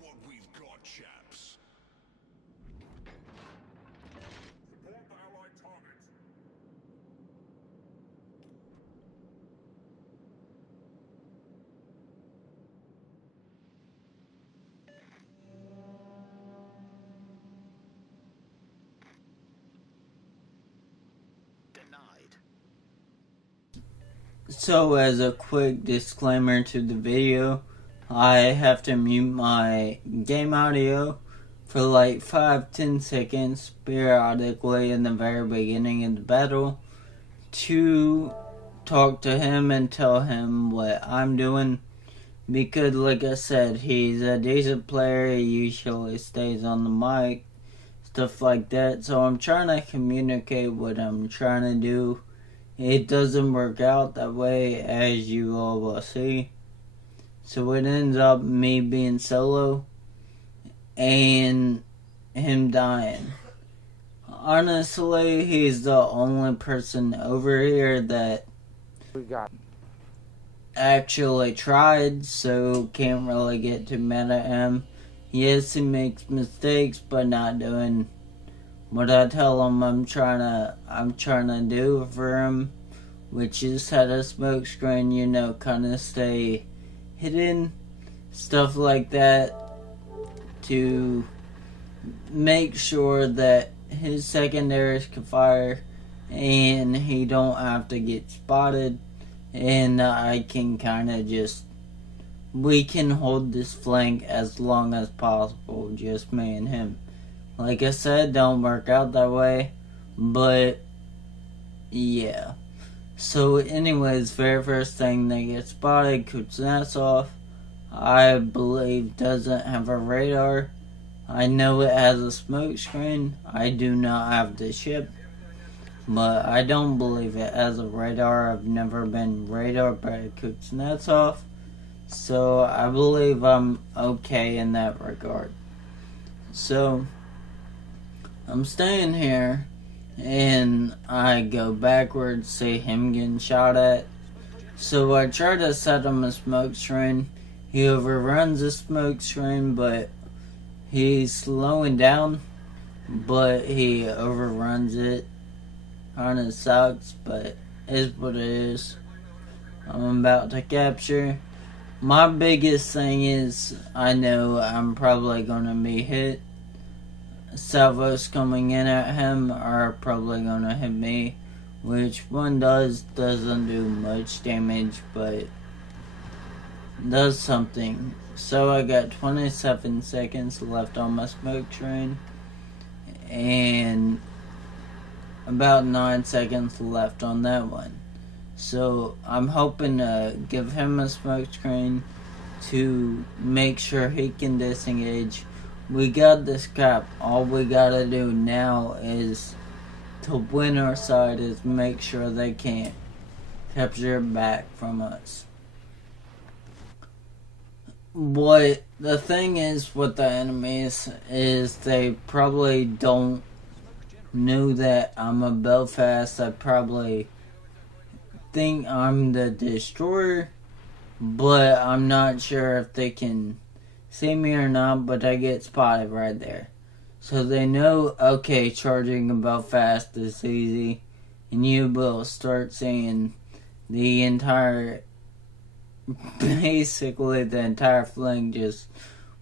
what we've got, chaps. Support the allied targets. Denied. So as a quick disclaimer to the video, I have to mute my game audio for like 5-10 seconds periodically in the very beginning of the battle to talk to him and tell him what I'm doing, because like I said, he's a decent player. He usually stays on the mic, stuff like that. So I'm trying to communicate what I'm trying to do. It doesn't work out that way, as you all will see. So it ends up me being solo and him dying. Honestly, he's the only person over here that We got actually tried, so can't really get too mad at him. Yes, he makes mistakes, but not doing what I tell him I'm trying to do for him, which is set a smoke screen, kind of stay hidden, stuff like that, to make sure that his secondaries can fire and he don't have to get spotted, and I can kind of we can hold this flank as long as possible, just me and him. Like I said, don't work out that way, but yeah. So anyways, very first thing they get spotted, Kuznetsov, I believe doesn't have a radar. I know it has a smoke screen. I do not have the ship, but I don't believe it has a radar. I've never been radared by Kuznetsov, so I believe I'm okay in that regard. So I'm staying here, and I go backwards, see him getting shot at. So I try to set him a smoke screen. He overruns the smoke screen, but he's slowing down, but he overruns it. Kinda sucks, but is what it is. I'm about to capture. My biggest thing is, I know I'm probably gonna be hit. Salvos coming in at him are probably gonna hit me, which one doesn't do much damage, but does something. So I got 27 seconds left on my smoke train, and about 9 seconds left on that one. So I'm hoping to give him a smoke screen to make sure he can disengage. We got this cap. All we gotta do now is to win our side, is make sure they can't capture it back from us. What the thing is with the enemies is they probably don't know that I'm a Belfast. I probably think I'm the destroyer, but I'm not sure if they can see me or not, but I get spotted right there. So they know, okay, charging about fast is easy, and you will start seeing the entire, basically the entire flank just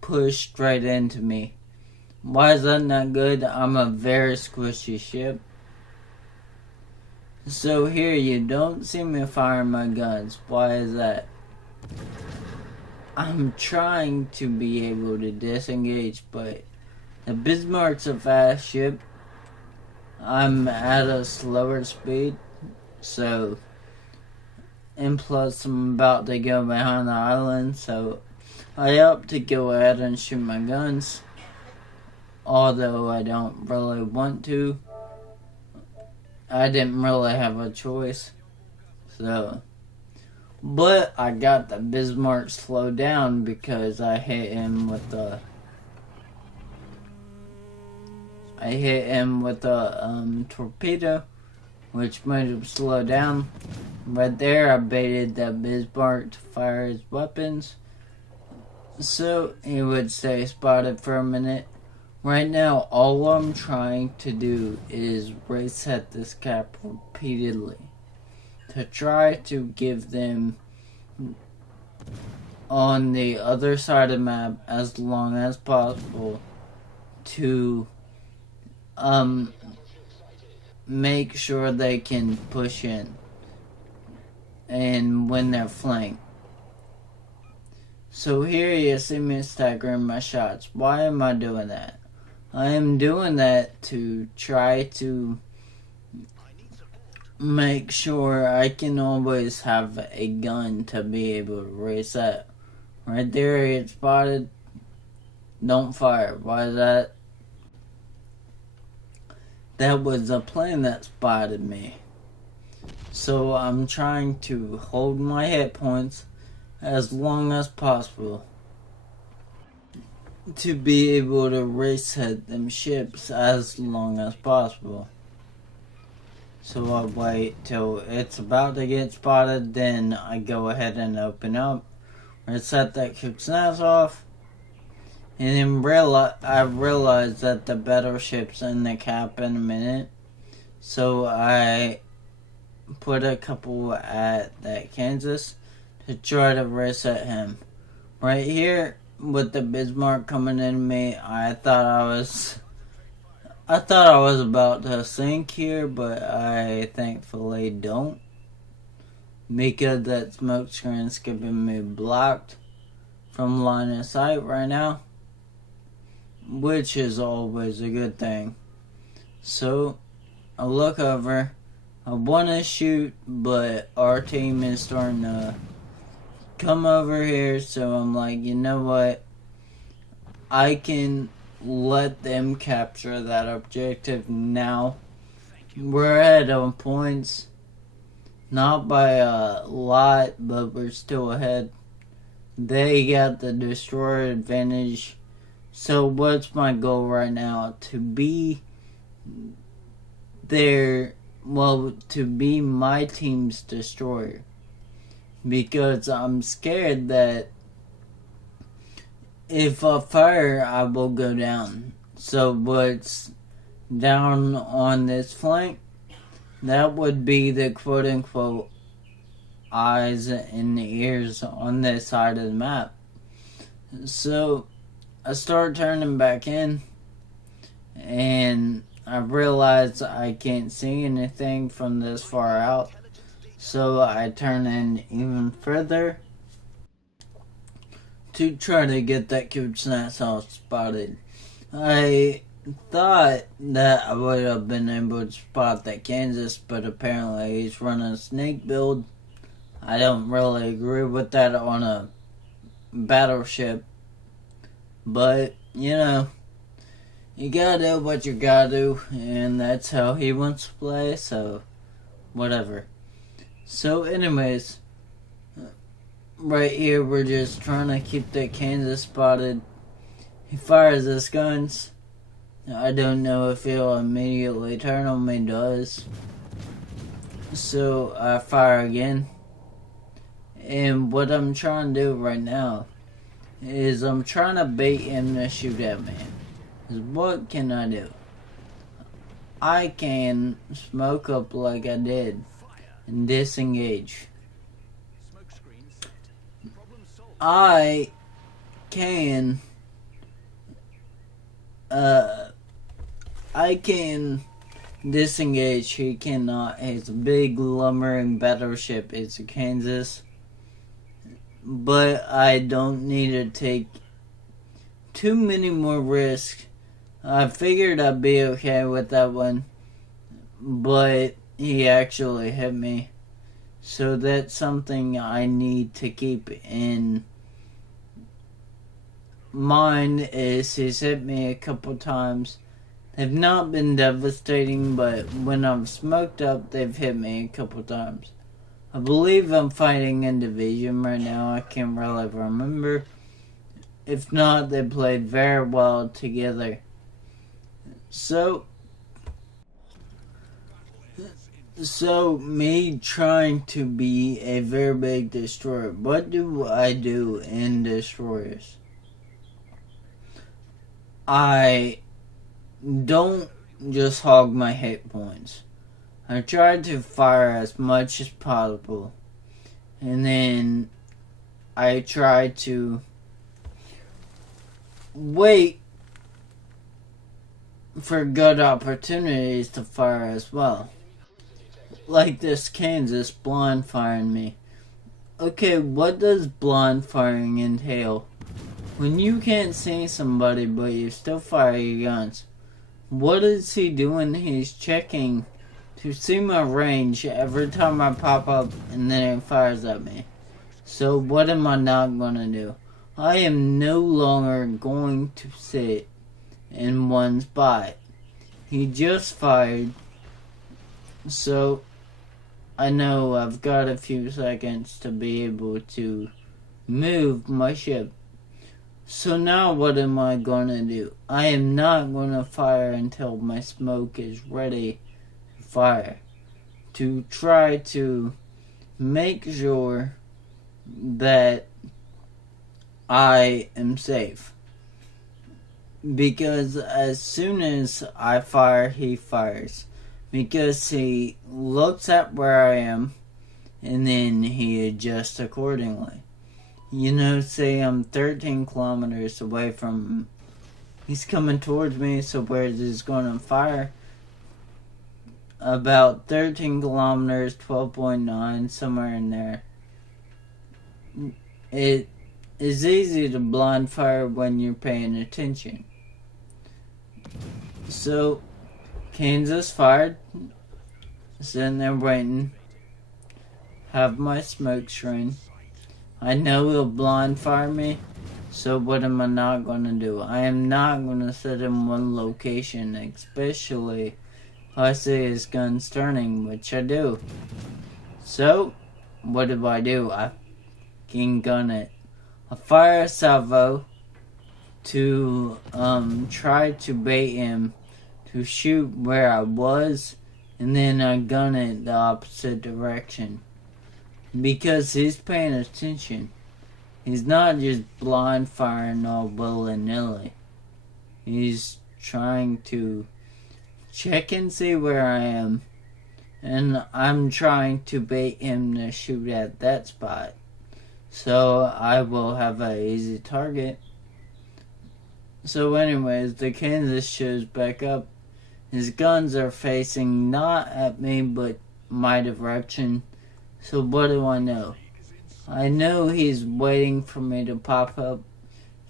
push straight into me. Why is that not good? I'm a very squishy ship. So here you don't see me firing my guns. Why is that? I'm trying to be able to disengage, but the Bismarck's a fast ship. I'm at a slower speed, so, and plus I'm about to go behind the island, so I opt to go ahead and shoot my guns, although I don't really want to. I didn't really have a choice, so. But I got the Bismarck slowed down because I hit him with the torpedo, which made him slow down. Right there, I baited the Bismarck to fire his weapons. So he would stay spotted for a minute. Right now, all I'm trying to do is reset this cap repeatedly to try to give them on the other side of the map as long as possible to make sure they can push in and win their flank. So here you see me staggering my shots. Why am I doing that? I am doing that to try to make sure I can always have a gun to be able to reset. Right there, he gets spotted. Don't fire. Why is that? That was a plane that spotted me. So I'm trying to hold my hit points as long as possible to be able to reset them ships as long as possible. So I wait till it's about to get spotted, then I go ahead and open up, reset that quick snaps off, and then I realized that the battleship's in the cap in a minute, so I put a couple at that Kansas to try to reset him. Right here, with the Bismarck coming into me, I thought I was about to sink here, but I thankfully don't, because that smoke screen's keeping me blocked from line of sight right now, which is always a good thing. So I look over, I want to shoot, but our team is starting to come over here, so I'm like, you know what, I can let them capture that objective now. We're ahead on points, not by a lot, but we're still ahead. They got the destroyer advantage. So what's my goal right now? To be to be my team's destroyer. Because I'm scared that if I fire, I will go down. So what's down on this flank, that would be the quote-unquote eyes and ears on this side of the map. So I start turning back in, and I realize I can't see anything from this far out. So I turn in even further to try to get that cube snatch all spotted. I thought that I would have been able to spot that Kansas, but apparently he's running a snake build. I don't really agree with that on a battleship, but you know, you gotta do what you gotta do, and that's how he wants to play, so whatever. So anyways, right here we're just trying to keep that Kansas spotted. He fires his guns. I don't know if he'll immediately turn on me. Does. So I fire again. And what I'm trying to do right now is I'm trying to bait him to shoot at me. What can I do? I can smoke up like I did and disengage. I can disengage. He cannot. It's a big lumbering battleship. It's a Kansas. But I don't need to take too many more risks. I figured I'd be okay with that one, but he actually hit me. So that's something I need to keep in mind, is he's hit me a couple times. They've not been devastating, but when I'm smoked up, they've hit me a couple times. I believe I'm fighting in division right now. I can't really remember. If not, they played very well together. So me trying to be a very big destroyer. What do I do in destroyers? I don't just hog my hit points. I try to fire as much as possible. And then I try to wait for good opportunities to fire as well. Like this Kansas blind firing me. Okay, what does blind firing entail? When you can't see somebody but you still fire your guns, what is he doing? He's checking to see my range every time I pop up and then it fires at me. So what am I not going to do? I am no longer going to sit in one spot. He just fired. So I know I've got a few seconds to be able to move my ship. So now what am I going to do? I am not going to fire until my smoke is ready to fire. To try to make sure that I am safe. Because as soon as I fire, he fires. Because he looks at where I am and then he adjusts accordingly. You know, say I'm 13 kilometers away from him. He's coming towards me, so where is he going to fire? About 13 kilometers, 12.9, somewhere in there. It is easy to blind fire when you're paying attention. So, Kansas fired. Sitting there waiting. Have my smoke screen. I know he'll blind fire me, so what am I not going to do? I am not going to sit in one location, especially if I see his guns turning, which I do. So, what do? I can gun it. I fire a salvo to try to bait him to shoot where I was, and then I gun it the opposite direction. Because he's paying attention. He's not just blind firing all willy-nilly. He's trying to check and see where I am. And I'm trying to bait him to shoot at that spot. So I will have an easy target. So anyways, the Kansas shows back up. His guns are facing not at me but my direction. So what do I know? I know he's waiting for me to pop up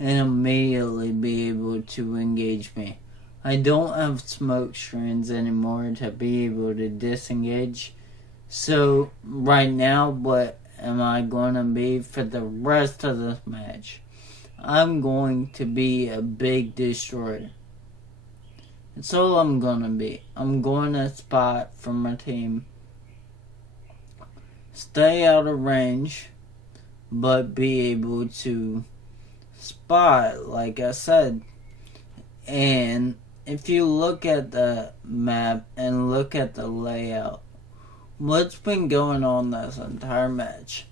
and immediately be able to engage me. I don't have smoke screens anymore to be able to disengage. So right now, what am I going to be for the rest of this match? I'm going to be a big destroyer. That's all I'm going to be. I'm going to spot for my team. Stay out of range, but be able to spot, like I said. And if you look at the map and look at the layout, what's been going on this entire match?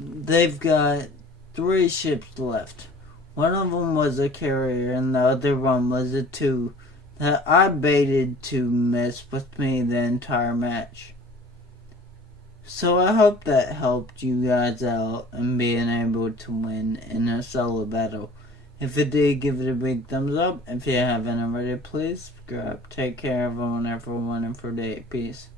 They've got 3 ships left. One of them was a carrier and the other one was a 2 that I baited to mess with me the entire match. So I hope that helped you guys out in being able to win in a solo battle. If it did, give it a big thumbs up. If you haven't already, please subscribe. Take care, everyone. Have a wonderful day. Peace.